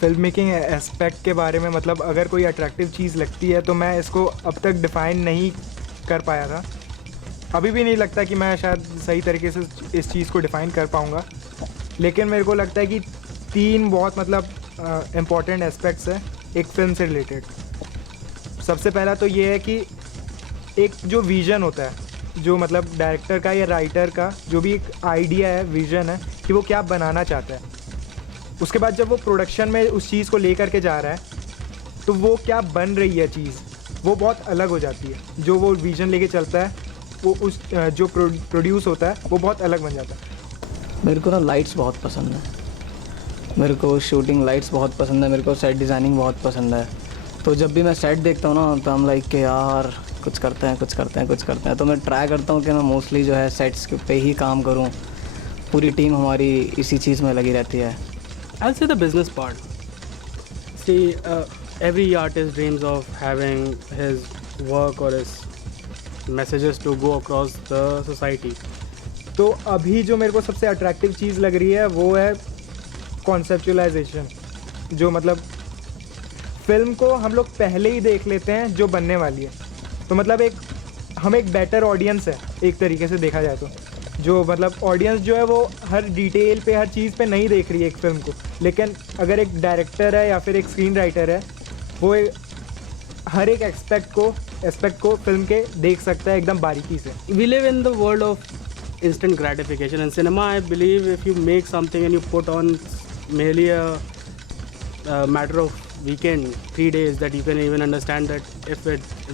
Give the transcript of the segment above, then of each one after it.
Film making aspect के बारे में मतलब अगर कोई अट्रैक्टिव चीज़ लगती है तो मैं इसको अब तक डिफ़ाइन नहीं कर पाया था। अभी भी नहीं लगता कि मैं शायद सही तरीके से इस चीज़ को डिफ़ाइन कर पाऊँगा। लेकिन मेरे को लगता है कि 3 बहुत मतलब इम्पॉर्टेंट एस्पेक्ट्स हैं एक फ़िल्म से रिलेटेड। सबसे पहला तो ये है कि एक जो विज़न होता है, जो मतलब डायरेक्टर का या राइटर का जो भी एक आइडिया है, विज़न है कि वो क्या बनाना चाहता है। उसके बाद जब वो प्रोडक्शन में उस चीज़ को लेकर के जा रहा है तो वो क्या बन रही है चीज़, वो बहुत अलग हो जाती है। जो वो विज़न लेके चलता है वो उस जो प्रोड्यूस होता है वो बहुत अलग बन जाता है। मेरे को ना लाइट्स बहुत पसंद है, मेरे को शूटिंग लाइट्स बहुत पसंद है, मेरे को सेट डिज़ाइनिंग बहुत पसंद है। तो जब भी मैं सेट देखता हूँ ना तो हम लाइक के यार कुछ करते हैं। तो मैं ट्राई करता हूँ कि मैं मोस्टली जो है सेट्स पे ही काम करूँ। पूरी टीम हमारी इसी चीज़ में लगी रहती है। I'll say the business part. See, every artist dreams of having his work or his messages to go across the society. तो अभी जो मेरे को सबसे अट्रैक्टिव चीज़ लग रही है वो है कॉन्सेप्चुअलाइजेशन। जो मतलब फ़िल्म को हम लोग पहले ही देख लेते हैं जो बनने वाली है। तो मतलब हम एक बेटर ऑडियंस है एक तरीके से देखा जाए तो। जो मतलब ऑडियंस जो है वो हर डिटेल पे, हर चीज़ पे नहीं देख रही है एक फ़िल्म को। लेकिन अगर एक डायरेक्टर है या फिर एक स्क्रीन राइटर है, वो हर एक एस्पेक्ट को फिल्म के देख सकता है एकदम बारीकी से। We live in the world of instant gratification. In cinema, I believe if you make something and you put on merely a matter of weekend, 3 days, that you can even understand that if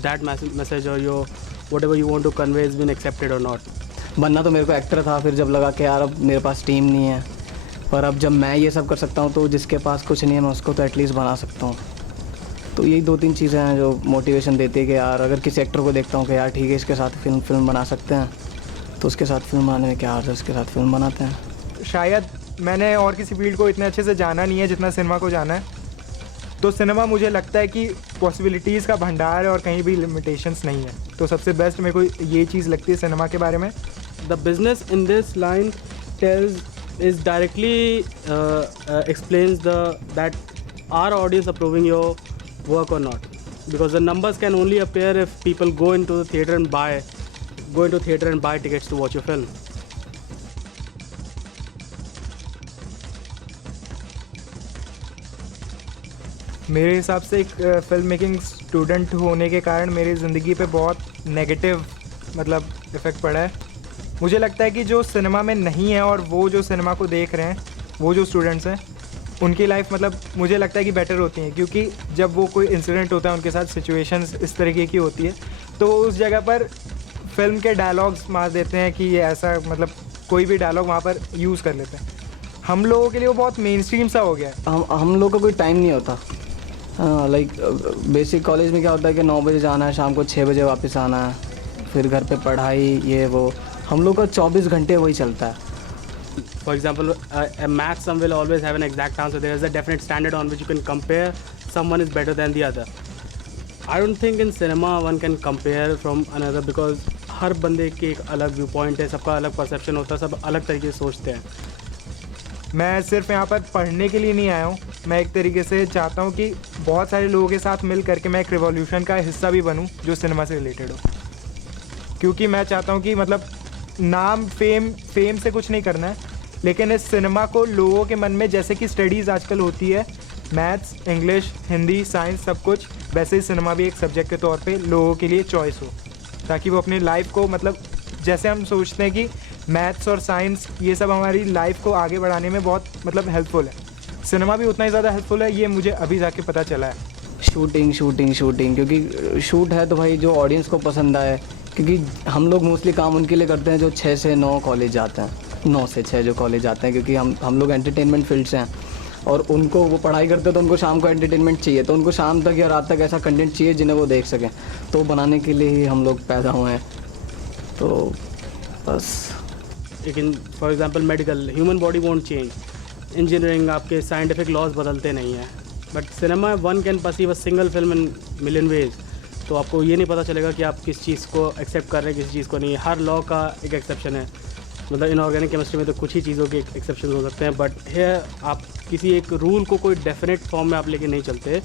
that message or your whatever you want to convey has been accepted or not. बनना तो मेरे को actor था, फिर जब लगा कि यार अब मेरे पास टीम नहीं है, पर अब जब मैं ये सब कर सकता हूँ तो जिसके पास कुछ नहीं है मैं उसको तो एटलीस्ट बना सकता हूँ। तो यही 2-3 चीज़ें हैं जो मोटिवेशन देती है कि यार अगर किसी एक्टर को देखता हूँ कि यार ठीक है इसके साथ फिल्म बना सकते हैं, तो उसके साथ फिल्म बनाने में क्या अर्ज है, उसके साथ फिल्म बनाते हैं। शायद मैंने और किसी फील्ड को इतने अच्छे से जाना नहीं है जितना सिनेमा को जाना है। तो सिनेमा मुझे लगता है कि पॉसिबिलिटीज़ का भंडार है और कहीं भी लिमिटेशंस नहीं है। तो सबसे बेस्ट मेरे को ये चीज़ लगती है सिनेमा के बारे में। The business in this line is directly explains that our audience approving your work or not, because the numbers can only appear if people go into theater and buy tickets to watch your film. मेरे हिसाब से एक film making student होने के कारण मेरी ज़िंदगी पे बहुत नेगेटिव मतलब इफ़ेक्ट पड़ा है। मुझे लगता है कि जो सिनेमा में नहीं है और वो जो सिनेमा को देख रहे हैं, वो जो स्टूडेंट्स हैं, उनकी लाइफ मतलब मुझे लगता है कि बेटर होती है। क्योंकि जब वो कोई इंसिडेंट होता है उनके साथ, सिचुएशंस इस तरीके की होती है, तो वो उस जगह पर फिल्म के डायलॉग्स मार देते हैं कि ये ऐसा मतलब कोई भी डायलॉग वहाँ पर यूज़ कर लेते हैं। हम लोगों के लिए वो बहुत मेन स्ट्रीम सा हो गया है। हम लोग का कोई टाइम नहीं होता। लाइक बेसिक कॉलेज में क्या होता है कि 9 बजे जाना है, शाम को 6 बजे वापस आना है, फिर घर पे पढ़ाई ये वो। हम लोग का 24 घंटे वही चलता है। For example, a math sum will always have an exact answer. There is a definite standard on which you can compare. Someone is better than the other. I don't think in cinema one can compare from another because हर बंदे के एक अलग view point है, सबका अलग perception होता है, सब अलग तरीके से सोचते हैं। मैं सिर्फ यहाँ पर पढ़ने के लिए नहीं आया हूँ। मैं एक तरीके से चाहता हूँ कि बहुत सारे लोगों के साथ मिल करके मैं एक रिवॉल्यूशन का हिस्सा भी बनूँ जो सिनेमा से रिलेटेड हो। क्योंकि मैं चाहता हूँ कि मतलब नाम फेम से कुछ नहीं करना है, लेकिन इस सिनेमा को लोगों के मन में, जैसे कि स्टडीज़ आजकल होती है, मैथ्स, इंग्लिश, हिंदी, साइंस सब कुछ, वैसे ही सिनेमा भी एक सब्जेक्ट के तौर पे लोगों के लिए चॉइस हो, ताकि वो अपनी लाइफ को मतलब जैसे हम सोचते हैं कि मैथ्स और साइंस ये सब हमारी लाइफ को आगे बढ़ाने में बहुत मतलब हेल्पफुल है, सिनेमा भी उतना ही ज़्यादा हेल्पफुल है। ये मुझे अभी जाके पता चला है। शूटिंग क्योंकि शूट है तो भाई जो ऑडियंस को पसंद आए, क्योंकि हम लोग मोस्टली काम उनके लिए करते हैं जो 6 से 9 कॉलेज जाते हैं, 9 से 6 जो कॉलेज जाते हैं, क्योंकि हम लोग एंटरटेनमेंट फील्ड से हैं और उनको वो पढ़ाई करते हैं तो उनको शाम को एंटरटेनमेंट चाहिए, तो उनको शाम तक या रात तक ऐसा कंटेंट चाहिए जिन्हें वो देख सकें। तो बनाने के लिए ही हम लोग पैदा हुए हैं। तो बस लेकिन for example medical, human body won't change, engineering, आपके साइंटिफिक लॉज बदलते नहीं हैं, but cinema one can perceive a single film in million ways. तो आपको ये नहीं पता चलेगा कि आप किस चीज़ को एक्सेप्ट कर रहे हैं, किस चीज़ को नहीं। हर लॉ का एक एक्सेप्शन है। मतलब इनऑर्गेनिक केमिस्ट्री में तो कुछ ही चीज़ों के एक्सेप्शन हो सकते हैं, बट है आप किसी एक रूल को कोई डेफिनेट फॉर्म में आप लेके नहीं चलते,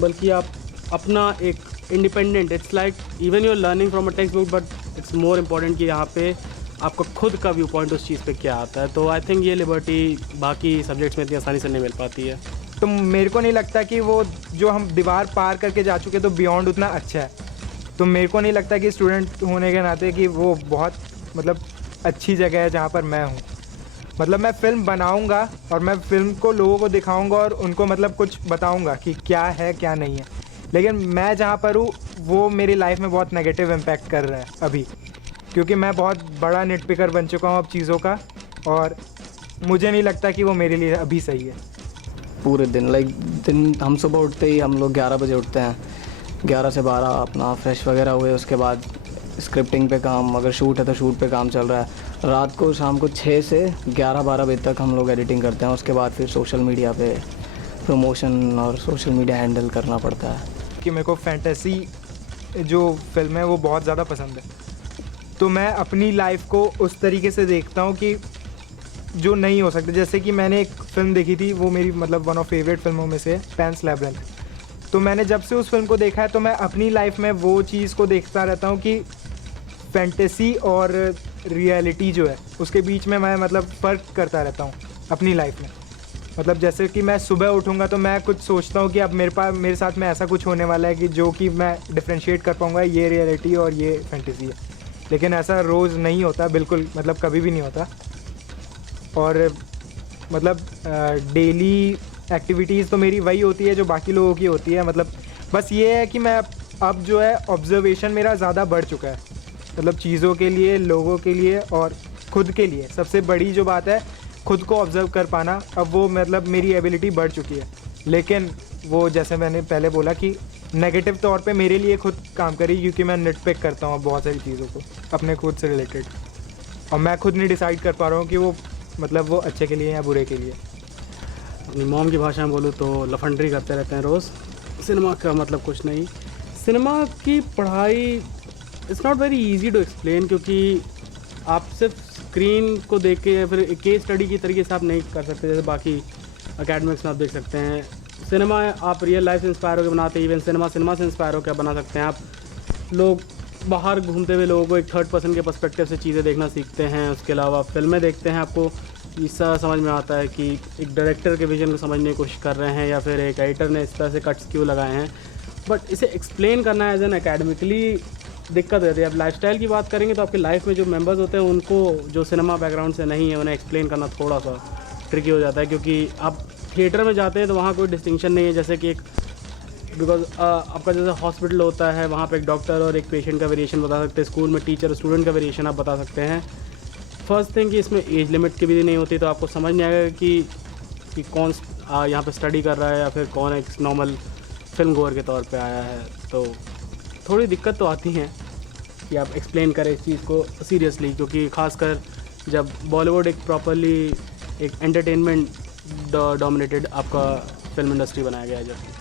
बल्कि आप अपना एक independent, it's like even you are learning from a text book, but it's more important कि यहाँ पे आपका खुद का व्यू पॉइंट उस चीज़ पे क्या आता है। तो आई थिंक ये लिबर्टी बाकी सब्जेक्ट्स में इतनी आसानी से नहीं मिल पाती है। तो मेरे को नहीं लगता कि वो जो हम दीवार पार करके जा चुके तो बियॉन्ड उतना अच्छा है। तो मेरे को नहीं लगता कि स्टूडेंट होने के नाते कि वो बहुत मतलब अच्छी जगह है जहाँ पर मैं हूँ। मतलब मैं फ़िल्म बनाऊँगा और मैं फ़िल्म को लोगों को दिखाऊँगा और उनको मतलब कुछ बताऊँगा कि क्या है क्या नहीं है, लेकिन मैं जहाँ पर हूँ वो मेरी लाइफ में बहुत नेगेटिव इम्पैक्ट कर रहा है अभी, क्योंकि मैं बहुत बड़ा निटपिकर बन चुका हूँ अब चीज़ों का, और मुझे नहीं लगता कि वो मेरे लिए अभी सही है। पूरे दिन दिन हम सुबह उठते ही हम लोग 11 बजे उठते हैं, 11 से 12 अपना फ्रेश वगैरह हुए, उसके बाद स्क्रिप्टिंग पे काम, अगर शूट है तो शूट पे काम चल रहा है। रात को शाम को 6 से 11-12 बजे तक हम लोग एडिटिंग करते हैं। उसके बाद फिर सोशल मीडिया पे प्रमोशन और सोशल मीडिया हैंडल करना पड़ता है। कि मेरे को फैंटेसी जो फिल्म है वो बहुत ज़्यादा पसंद है, तो मैं अपनी लाइफ को उस तरीके से देखता हूँ कि जो नहीं हो सकता। जैसे कि मैंने एक फ़िल्म देखी थी, वो मेरी मतलब वन ऑफ फेवरेट फिल्मों में से है, पैन्स लैबिरिंथ। तो मैंने जब से उस फिल्म को देखा है तो मैं अपनी लाइफ में वो चीज़ को देखता रहता हूँ कि फैंटेसी और रियलिटी जो है उसके बीच में मैं मतलब फ़र्क करता रहता हूँ अपनी लाइफ में। मतलब जैसे कि मैं सुबह उठूँगा तो मैं कुछ सोचता हूँ कि अब मेरे साथ में ऐसा कुछ होने वाला है कि जो कि मैं डिफ्रेंशिएट कर पाऊँगा, ये रियलिटी और ये फैंटेसी है। लेकिन ऐसा रोज़ नहीं होता, बिल्कुल मतलब कभी भी नहीं होता। और मतलब डेली एक्टिविटीज़ तो मेरी वही होती है जो बाकी लोगों की होती है। मतलब बस ये है कि मैं अब जो है ऑब्जर्वेशन मेरा ज़्यादा बढ़ चुका है, मतलब चीज़ों के लिए, लोगों के लिए और खुद के लिए। सबसे बड़ी जो बात है खुद को ऑब्ज़र्व कर पाना, अब वो मतलब मेरी एबिलिटी बढ़ चुकी है। लेकिन वो जैसे मैंने पहले बोला कि नेगेटिव तौर पे मेरे लिए खुद काम करी, क्योंकि मैं निटपिक करता हूँ बहुत सारी चीज़ों को अपने खुद से रिलेटेड, और मैं खुद नहीं डिसाइड कर पा रहा हूँ कि वो मतलब वो अच्छे के लिए या बुरे के लिए। अपनी मॉम की भाषा में बोलूँ तो लफंडरी करते रहते हैं रोज़। सिनेमा का मतलब कुछ नहीं। सिनेमा की पढ़ाई it's not very easy to explain, क्योंकि आप सिर्फ स्क्रीन को देख के या फिर एक केस स्टडी की तरीके से आप नहीं कर सकते जैसे बाकी एकेडमिक्स में आप देख सकते हैं। सिनेमा आप रियल लाइफ से इंस्पायर होकर बनाते हैं, इवन सिनेमा से इंस्पायर होकर बना सकते हैं आप। लोग बाहर घूमते हुए लोगों को एक थर्ड पर्सन के पर्सपेक्टिव से चीज़ें देखना सीखते हैं। उसके अलावा फिल्में देखते हैं, आपको इसका समझ में आता है कि एक डायरेक्टर के विजन को समझने की कोशिश कर रहे हैं या फिर एक एडिटर ने इस तरह से कट्स क्यों लगाए हैं। बट इसे एक्सप्लेन करना एज एन एकेडमिकली दिक्कत रहती है। अब लाइफस्टाइल की बात करेंगे तो आपकी लाइफ में जो मेंबर्स होते हैं उनको जो सिनेमा बैकग्राउंड से नहीं है उन्हें एक्सप्लेन करना थोड़ा सा ट्रिकी हो जाता है, क्योंकि आप थिएटर में जाते हैं तो वहाँ कोई डिस्टिंक्शन नहीं है। जैसे कि एक बिकॉज आपका जैसे हॉस्पिटल होता है, वहाँ पे एक डॉक्टर और एक पेशेंट का वेरिएशन बता सकते हैं, स्कूल में टीचर और स्टूडेंट का वेरिएशन आप बता सकते हैं। फर्स्ट थिंग कि इसमें एज लिमिट की भी नहीं होती, तो आपको समझ नहीं आएगा कि कौन यहाँ पे स्टडी कर रहा है या फिर कौन एक नॉर्मल फिल्म गोअर के तौर पे आया है। तो थोड़ी दिक्कत तो आती है कि आप एक्सप्लेन करें इस चीज़ को सीरियसली, क्योंकि ख़ासकर जब बॉलीवुड एक प्रॉपरली एक एंटरटेनमेंट डोमिनेटेड आपका फिल्म इंडस्ट्री बनाया गया है जब।